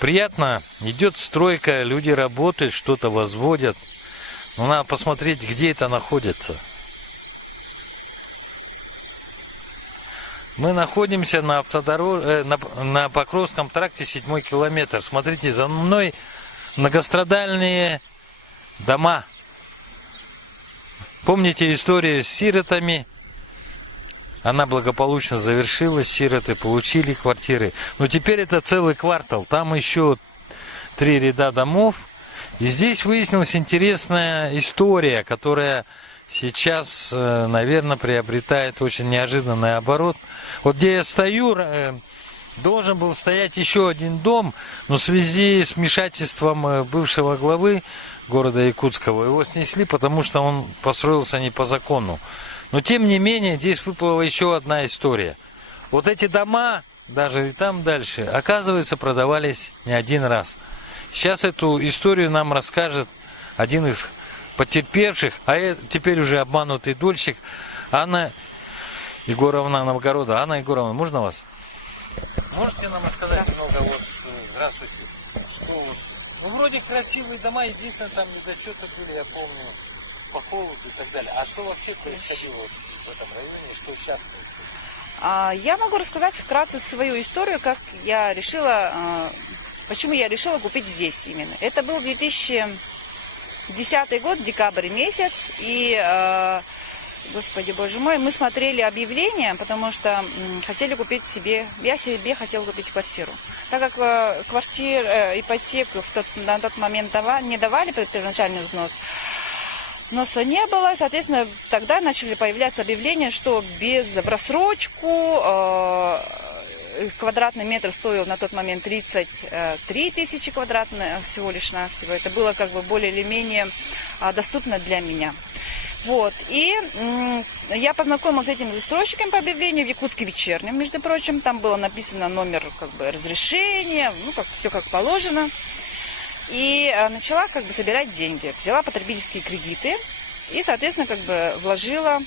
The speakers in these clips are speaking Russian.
Приятно, идет стройка, люди работают, что-то возводят. Но надо посмотреть, где это находится. Мы находимся на на Покровском тракте, 7-й километр. Смотрите, за мной многострадальные дома. Помните историю с сиротами? Она благополучно завершилась, сироты получили квартиры. Но теперь это целый квартал, там еще 3 ряда домов. И здесь выяснилась интересная история, которая сейчас, наверное, приобретает очень неожиданный оборот. Вот где я стою, должен был стоять еще один дом, но в связи с вмешательством бывшего главы города Якутского его снесли, потому что он построился не по закону. Но тем не менее, здесь выплыла еще одна история. Вот эти дома, даже и там дальше, оказывается, продавались не один раз. Сейчас эту историю нам расскажет один из потерпевших, теперь уже обманутый дольщик, Анна Егоровна Новгорода. Анна Егоровна, можно вас? Можете нам рассказать немного, здравствуйте, что вроде красивые дома, единственное, там недочеты были, я помню, по холоду и так далее. А что вообще происходило в этом районе, что сейчас происходит? Я могу рассказать вкратце свою историю, как я решила, почему я решила купить здесь именно. Это был 2010 год, декабрь месяц, и, господи боже мой, мы смотрели объявления, потому что хотели купить себе, я себе хотела купить квартиру. Так как ипотеку на тот момент не давали первоначальный взнос, вноса не было, соответственно, тогда начали появляться объявления, что в рассрочку квадратный метр стоил на тот момент 33 тысячи квадратных всего лишь навсего. Это было как бы более или менее доступно для меня. Вот. И я познакомилась с этим застройщиком по объявлению в Якутске вечернем, между прочим. Там было написано номер как бы разрешения, все как положено. И начала как бы собирать деньги. Взяла потребительские кредиты и, соответственно, как бы вложила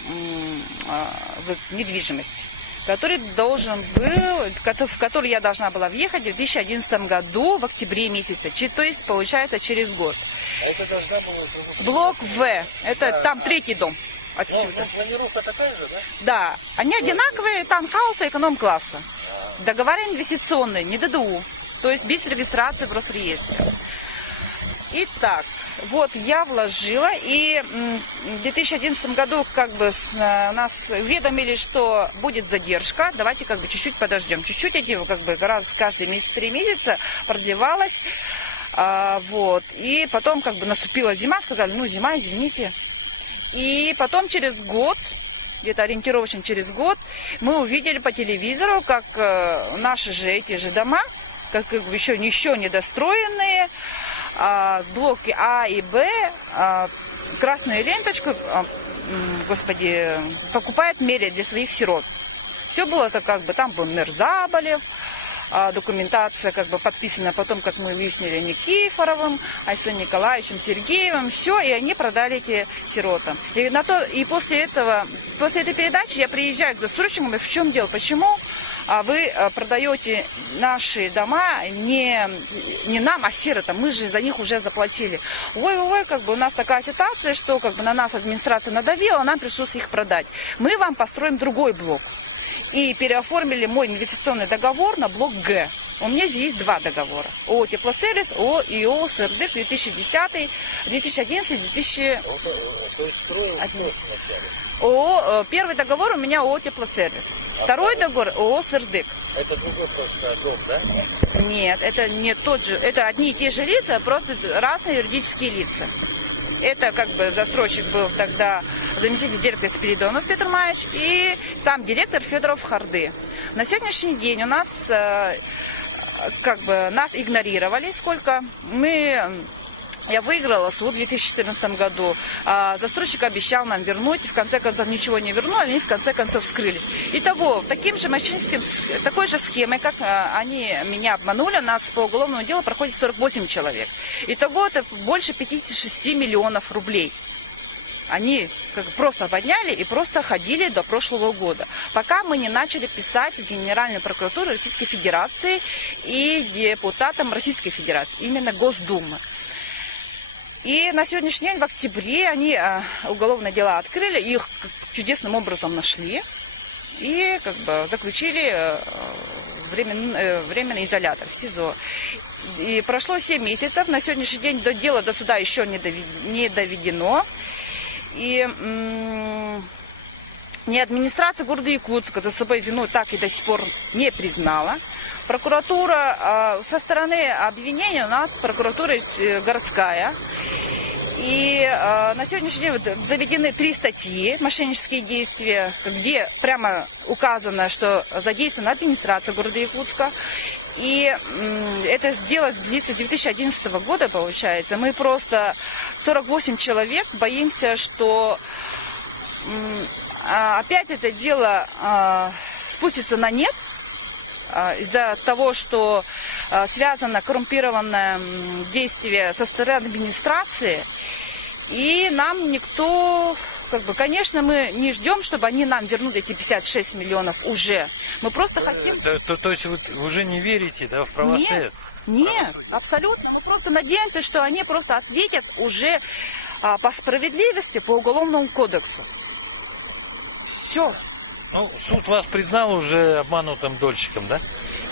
в недвижимость, который должен был, в который я должна была въехать в 2011 году в октябре месяце. То есть, получается, через год. А это должна была... Блок В. Это там 3-й дом отсюда. Планировка такая же, да? Да. Они одинаковые, таунхаусы эконом-класса. Договор инвестиционный, не ДДУ. То есть без регистрации в Росреестре. Итак, вот я вложила, и в 2011 году как бы нас уведомили, что будет задержка. Давайте как бы чуть-чуть подождем. Чуть-чуть эти как бы каждый месяц, 3 месяца продлевалось. Вот. И потом как бы наступила зима, сказали, зима, извините. И потом через год, где-то ориентировочно через год, мы увидели по телевизору, как наши же эти же дома, как еще недостроенные, блоки А и Б, красную ленточку, покупает меря для своих сирот. Все было как бы, там был мэр Заболев, документация как бы подписана потом, как мы выяснили, Никифоровым, Айсеном Николаевичем, Сергеевым, все, и они продали эти сиротам. И после этой передачи я приезжаю к застройщикам, говорю, в чем дело, почему вы продаете наши дома не нам, а сиротам, мы же за них уже заплатили. Ой, как бы у нас такая ситуация, что как бы на нас администрация надавила, нам пришлось их продать. Мы вам построим другой блок. И переоформили мой инвестиционный договор на блок Г. У меня здесь есть 2 договора. ООО «Теплосервис», ООО и ООО «Сырдык» 2010, 2011, 2011. Первый договор у меня ООО «Теплосервис». Второй договор ООО «Сырдык». Это другой просто дом, да? Нет, это не тот же. Это одни и те же лица, просто разные юридические лица. Это как бы застройщик был тогда заместитель директора Спиридонов Петр Маевич и сам директор Федоров Харды. На сегодняшний день у нас как бы нас игнорировали, я выиграла суд в 2014 году. Застройщик обещал нам вернуть, и в конце концов ничего не вернули, они в конце концов скрылись. Итого, такой же схемой, как они меня обманули, у нас по уголовному делу проходит 48 человек. Итого это больше 56 миллионов рублей. Они как бы просто подняли и просто ходили до прошлого года. Пока мы не начали писать в Генеральную прокуратуру Российской Федерации и депутатам Российской Федерации, именно Госдумы. И на сегодняшний день, в октябре, они уголовное дело открыли, их чудесным образом нашли и как бы заключили временный изолятор в СИЗО. И прошло 7 месяцев, на сегодняшний день дело до суда еще не доведено. И ни администрация города Якутска за собой вину так и до сих пор не признала. Прокуратура, со стороны обвинения у нас прокуратура городская. И на сегодняшний день заведены 3 статьи «Мошеннические действия», где прямо указано, что задействована администрация города Якутска. И это дело длится с 2011 года, получается. Мы просто 48 человек боимся, что опять это дело спустится на нет из-за того, что связано коррумпированное действие со стороны администрации. И нам никто, как бы, конечно, мы не ждем, чтобы они нам вернули эти 56 миллионов уже. Мы просто хотим... То есть вы уже не верите, да, в правосудие? Нет, абсолютно. Мы просто надеемся, что они просто ответят уже по справедливости, по Уголовному кодексу. Все. Ну, суд вас признал уже обманутым дольщиком, да?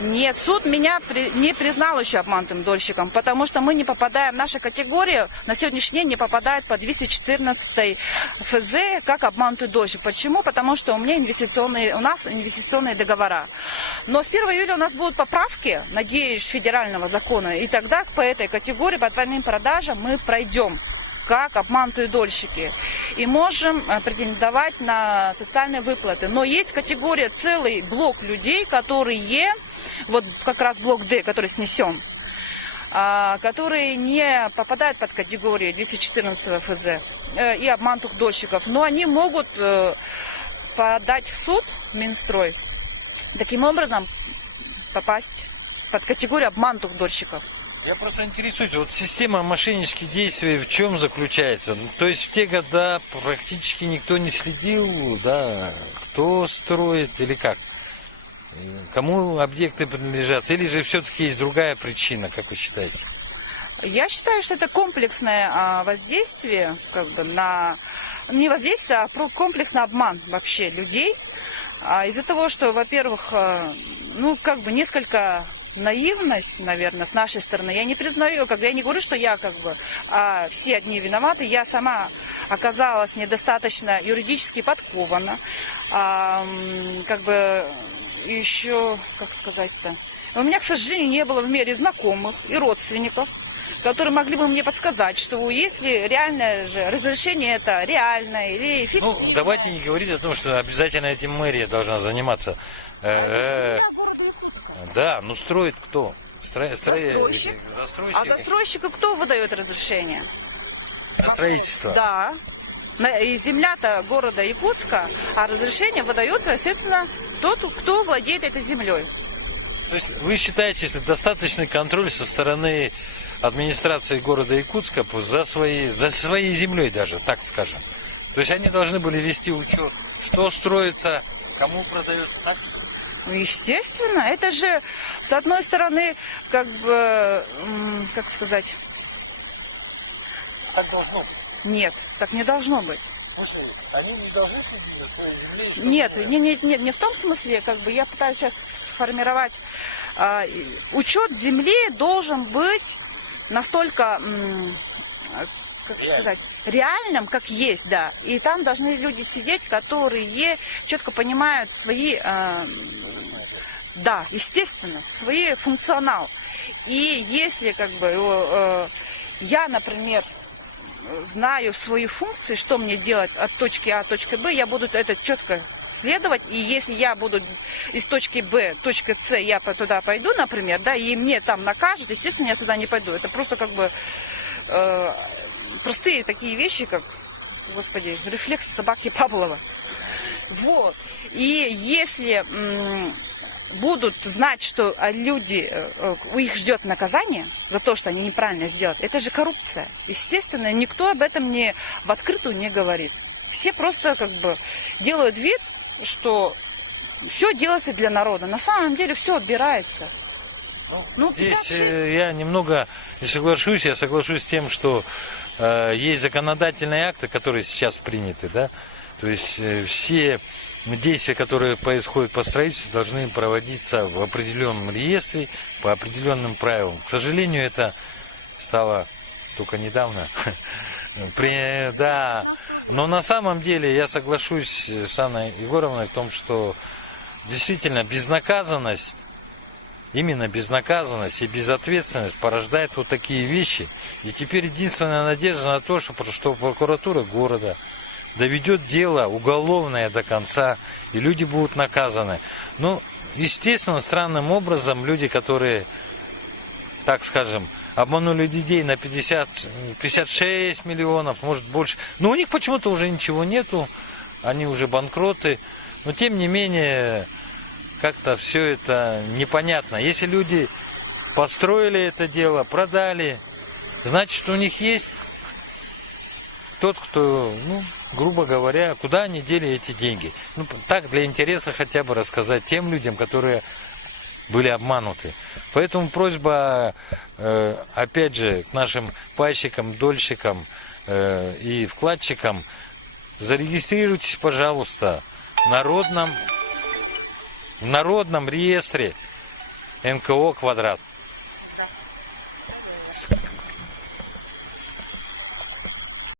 Нет, суд меня не признал еще обманутым дольщиком, потому что мы не попадаем, наша категория на сегодняшний день не попадает по 214 ФЗ как обманутый дольщик. Почему? Потому что у нас инвестиционные договора. Но с 1 июля у нас будут поправки, надеюсь, федерального закона, и тогда по этой категории, по двойным продажам мы пройдем как обманутые дольщики. И можем претендовать на социальные выплаты. Но есть категория, целый блок людей, которые, вот как раз блок D, который снесен, которые не попадают под категорию 214 ФЗ и обманутых дольщиков. Но они могут подать в суд, в Минстрой, таким образом попасть под категорию обманутых дольщиков. Я просто интересуюсь, вот система мошеннических действий в чем заключается? То есть в те года практически никто не следил, да, кто строит или как? Кому объекты принадлежат? Или же все-таки есть другая причина, как вы считаете? Я считаю, что это комплексное воздействие, как бы не воздействие, а комплексный обман вообще людей. Из-за того, что, во-первых, несколько наивность, наверное, с нашей стороны. Я не признаю, я не говорю, что я все одни виноваты. Я сама оказалась недостаточно юридически подкована. Еще, как сказать-то, у меня, к сожалению, не было в мире знакомых и родственников, которые могли бы мне подсказать, что если реальное же разрешение это реальное или фиктивное. Ну, давайте не говорить о том, что обязательно этим мэрия должна заниматься. Да, ну строит кто? Застройщик. А застройщику кто выдает разрешение? На строительство? Да. И земля-то города Якутска, а разрешение выдается, естественно, тот, кто владеет этой землей. То есть вы считаете, что достаточный контроль со стороны администрации города Якутска за своей землей даже, так скажем? То есть они должны были вести учет, что строится, кому продается, так? Ну, естественно, это же, с одной стороны, как сказать... Так должно быть. Нет, так не должно быть. Слушай, они не должны следить за своей землей? Нет, не в том смысле, я пытаюсь сейчас сформировать. Учет земли должен быть настолько, реальным, как есть, да. И там должны люди сидеть, которые четко понимают свои, да, естественно, свой функционал. И если я, например, знаю свои функции, что мне делать от точки А к точке Б, я буду это четко следовать. И если я буду из точки Б, точка С, я туда пойду, например, да, и мне там накажут, естественно, я туда не пойду. Это просто простые такие вещи, как, господи, рефлексы собаки Павлова. Вот. И если будут знать, что люди, их ждет наказание за то, что они неправильно сделали, это же коррупция. Естественно, никто об этом в открытую не говорит. Все просто как бы делают вид, что все делается для народа. На самом деле все отбирается. Ну, Здесь я немного не соглашусь. Я соглашусь с тем, что есть законодательные акты, которые сейчас приняты, да. То есть все действия, которые происходят по строительству, должны проводиться в определенном реестре по определенным правилам. К сожалению, это стало только недавно. Да. Но на самом деле я соглашусь с Анной Егоровной в том, что действительно безнаказанность, именно безнаказанность и безответственность порождает вот такие вещи. И теперь единственная надежда на то, что прокуратура города доведет дело уголовное до конца, и люди будут наказаны. Ну, естественно, странным образом люди, которые, так скажем, обманули людей на 56 миллионов, может больше, но у них почему-то уже ничего нету, они уже банкроты. Но тем не менее, как-то все это непонятно. Если люди построили это дело, продали, значит, у них есть тот, кто, ну, грубо говоря, куда они дели эти деньги. Ну, так, для интереса хотя бы рассказать тем людям, которые были обмануты. Поэтому просьба, опять же, к нашим пайщикам, дольщикам и вкладчикам, зарегистрируйтесь, пожалуйста, в народном реестре НКО «Квадрат».